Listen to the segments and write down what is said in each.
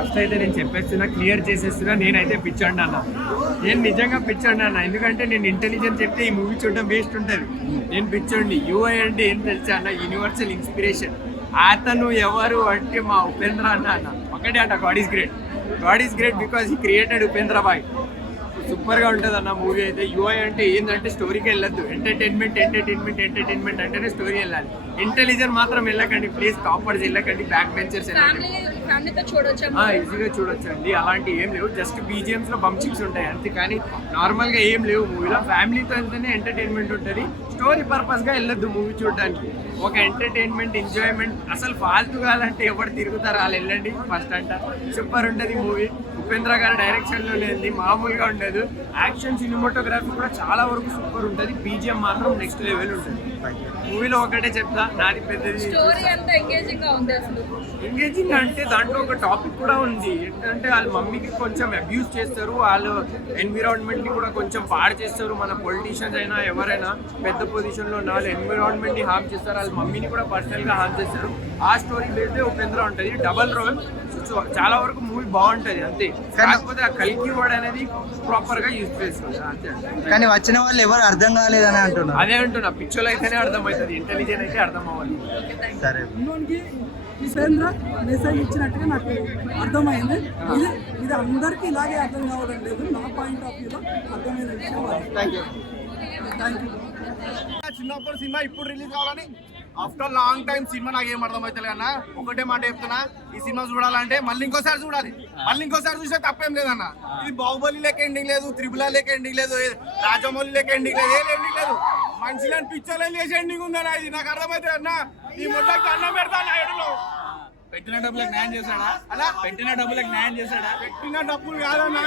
First అయితే నేను చెప్పేస్తున్నా, clear చేసేస్తున్నా, నేనైతే పిచ్చోడిని అన్న. నేను నిజంగా పిచ్చోడిని అన్న. ఎందుకంటే నేను ఇంటెలిజెన్స్ చెప్తే ఈ మూవీ చూడడం వేస్ట్ ఉంటుంది. నేను పిచ్చోడిని. యూఐ అంటే ఏం తెలుసా అన్న? Universal inspiration. అతను ఎవరు అంటే మా ఉపేంద్ర అన్న. ఒకటే అంట, God is great. God is great because he created Upendra boy. సూపర్గా ఉంటుంది అన్న మూవీ అయితే. యూఐ అంటే ఏంటంటే స్టోరీకి వెళ్ళొద్దు, ఎంటర్టైన్మెంట్ అంటేనే స్టోరీ వెళ్ళాలి. ఇంటెలిజెంట్ మాత్రం వెళ్ళకండి ప్లీజ్. టాపర్స్ వెళ్ళకండి, బ్యాక్ బెంచర్స్ వెళ్ళకండి. ఈజీగా చూడొచ్చండి. అలాంటి ఏం లేవు, జస్ట్ బీజిఎమ్స్ లో బంప్సింగ్స్ ఉంటాయి అంతే, కానీ నార్మల్ గా ఏం లేవు మూవీలో. ఫ్యామిలీతో వెళ్తేనే ఎంటర్టైన్మెంట్ ఉంటుంది. స్టోరీ పర్పస్ గా వెళ్ళొద్దు మూవీ చూడడానికి. ఒక ఎంటర్టైన్మెంట్, ఎంజాయ్మెంట్. అసలు ఫాల్తు కావాలంటే ఎవరు తిరుగుతారు వాళ్ళు వెళ్ళండి ఫస్ట్ అంట. సూపర్ ఉంటుంది మూవీ. ఉపేంద్ర గారి డైరెక్షన్ లో లేనిది మామూలుగా ఉండదు. యాక్షన్, సినిమాటోగ్రఫీ కూడా చాలా వరకు సూపర్ ఉంటుంది. బీజిఎం మాత్రం నెక్స్ట్ లెవెల్ ఉంటుంది మూవీలో. ఒకటే చెప్తా, నాది పెద్దది. ఎంగేజింగ్ అంటే దాంట్లో ఒక టాపిక్ కూడా ఉంది. ఏంటంటే వాళ్ళ మమ్మీకి కొంచెం అబ్యూస్ చేస్తారు, వాళ్ళు ఎన్విరాన్మెంట్ ని కూడా కొంచెం పాడు చేస్తారు. మన పొలిటీషియన్స్ అయినా ఎవరైనా పెద్ద పొజిషన్ లో ఉన్న వాళ్ళు ఎన్విరాన్మెంట్ ని హార్మ్ చేస్తారు, వాళ్ళ మమ్మీని కూడా పర్సనల్ గా హార్మ్ చేస్తారు. ఆ స్టోరీ బేస్డ్ ఉపేంద్ర ఉంటుంది. Double role. చాలా వరకు మూవీ బాగుంటది అంతే. కాకపోతే ఆ కల్కి వర్డ్ అనేది ప్రాపర్ గా యూజ్ చేస్తుంది అంతే. కానీ వచ్చిన వాళ్ళు ఎవరు అర్థం కాలేదని అంటున్నారు. అదే అంటున్నా, పిక్చర్ అయితేనే అర్థం అవుతుంది, ఇంటెలిజెంట్ అయితే అర్థం అవ్వాలి. సరే, ఉపేంద్ర మెసేజ్ ఇచ్చినట్టుగా నాకు అర్థమైంది. ఇది అందరికీ ఇలాగే అర్థం కావడం లేదు. నా పాయింట్ ఆఫ్ వ్యూలో అర్థమైన విషయం. Thank you. చిన్నప్పుడు సినిమా ఇప్పుడు రిలీజ్ కావాలని ఆఫ్టర్ లాంగ్ టైం సినిమా నాకు ఏం అర్థమవుతుంది అన్న. ఒకటే మాట చెప్తున్నా, ఈ సినిమా చూడాలంటే మళ్ళీ ఇంకోసారి చూడాలి. మళ్ళీ ఇంకోసారి చూసే తప్పేం లేదన్న. ఇది బాహుబలి లెక్క ఎండింగ్ లేదు, త్రిబుల్ ఆర్ లెక్క ఎండింగ్ లేదు, రాజమౌళి లెక్క ఎండింగ్ లేదు, ఏం ఎండింగ్ లేదు. మనిషిని పిక్చర్లో చేసే ఎండింగ్ ఉందన్న. ఇది నాకు అర్థమవుతుంది అన్న. ఈ ముద్దకి అన్నం పెడతా ఎడలో. పెట్టిన డబ్బులకు న్యాయం చేశాడా? అలా పెట్టిన డబ్బులకు న్యాయం చేశాడా? పెట్టిన డబ్బులు కాదన్నా.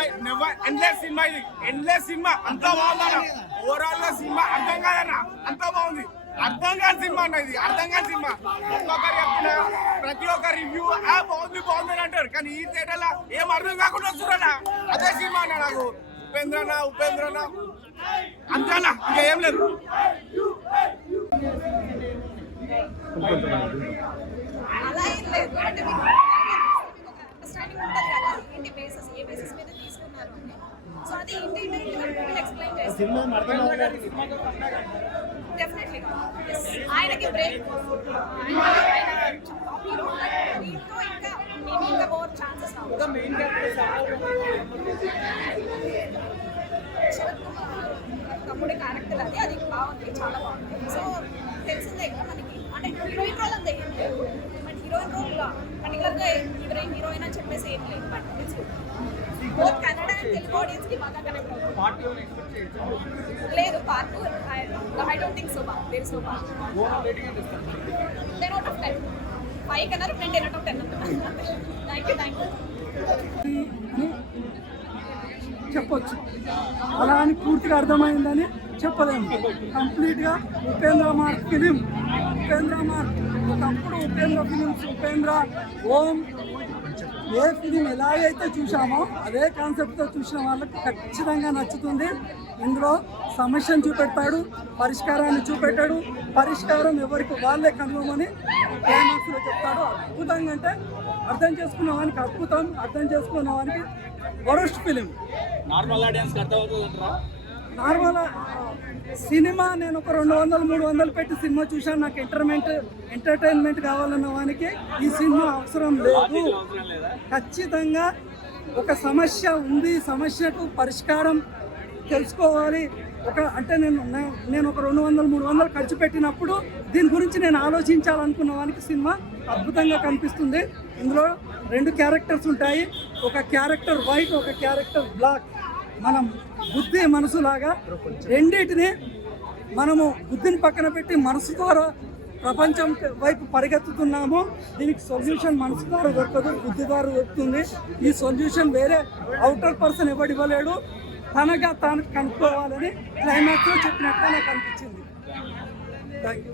ఎండ్లెస్ సినిమా ఇది, ఎండ్లెస్ సినిమా. అంతా బాగుందన్న. ఓవరాల్ గా సినిమా అర్థం కాదన్న, అంతా బాగుంది. అర్థం కాని సినిమా అన్న ఇది, అర్థం కాని సినిమా. ఒక్కొక్కరు చెప్పిన ప్రతి ఒక్క రివ్యూ బాగుంది బాగుంది అని అంటారు, కానీ ఈ థియేటర్లో ఏం అర్థం కాకుండా వస్తున్నా. అదే సినిమా అన్న నాకు. ఉపేంద్రన అంతేనా, ఇంకా ఏం లేదు. అలా ఏం లేదు అంటే మీకు అండర్స్టాండింగ్ ఉంటుంది కదా, ఏంటి బేసిస్, ఏ బేసిస్ మీద తీసుకున్నారు అని. సో అది ఇంటి ఎక్స్ప్లెయిన్ చేస్తాను. డెఫినెట్లీ ఆయనకి బ్రేక్ దీంతో ఇంకా మోర్ ఛాన్సెస్ తమ్ముడి క్యారెక్టర్ అది బాగుంది, చాలా బాగుంది. సో తెలిసిందే కదా మనకి, అంటే హీరోయిన్ రోల్ అంతే ఏం లేదు, బట్ హీరోయిన్ రోల్ పర్టికులర్గా హీరోయిన్ అని చెప్పేసి ఏం లేదు. But both Kannada and Telugu audience కి బాగా కనెక్ట్ అవుతుంది. లేదు part 2 I don't think so బాగా. దేర్ సో బాగా 10 out of 10. 5 కన్నారు, 10 out of 10 థ్యాంక్ యూ. చెప్పొచ్చు, అలా అని పూర్తిగా అర్థమైందని చెప్పలేము. కంప్లీట్గా Upendra mark film. Upendra mark ఒకప్పుడు ఉపేంద్ర ఫిలిమ్స్, ఉపేంద్ర ఓం ఏ ఫిలిం ఎలాగైతే చూసామో అదే కాన్సెప్ట్తో చూసిన వాళ్ళకి ఖచ్చితంగా నచ్చుతుంది. ఇందులో సమస్యను చూపెడతాడు, పరిష్కారాన్ని చూపెట్టాడు. పరిష్కారం ఎవరికి వాళ్ళే కనుగొమని క్లైమాక్స్లో చెప్తాడు. అద్భుతంగా అంటే అర్థం చేసుకున్న వానికి అద్భుతం, అర్థం చేసుకున్న వానికి వరస్ట్ ఫిలిం. నార్మల్ ఆడియన్స్ అర్థమవుతుందంటారా? నార్మల్ సినిమా నేను ఒక 200-300 పెట్టి సినిమా చూశాను. నాకు ఎంటర్టైన్మెంట్ కావాలన్న వానికి ఈ సినిమా అవసరం లేదు. ఖచ్చితంగా ఒక సమస్య ఉంది, సమస్యకు పరిష్కారం తెలుసుకోవాలి. అంటే నేను ఒక 200-300 ఖర్చు పెట్టినప్పుడు దీని గురించి నేను ఆలోచించాలనుకున్న వానికి సినిమా అద్భుతంగా కనిపిస్తుంది. ఇందులో 2 క్యారెక్టర్స్ ఉంటాయి. ఒక క్యారెక్టర్ వైట్, ఒక క్యారెక్టర్ బ్లాక్. మనం బుద్ధి మనసులాగా రెండింటిని మనము బుద్ధిని పక్కన పెట్టి మనసు ద్వారా ప్రపంచం వైపు పరిగెత్తుతున్నాము. దీనికి సొల్యూషన్ మనసు ద్వారా దొరకదు, బుద్ధి ద్వారా దొరుకుతుంది. ఈ సొల్యూషన్ వేరే అవుటర్ పర్సన్ ఎవడు ఇవ్వలేడు, తనగా తాను కనుక్కోవాలని క్లైమాక్స్లో చెప్పినట్టుగా నాకు అనిపించింది. Thank you.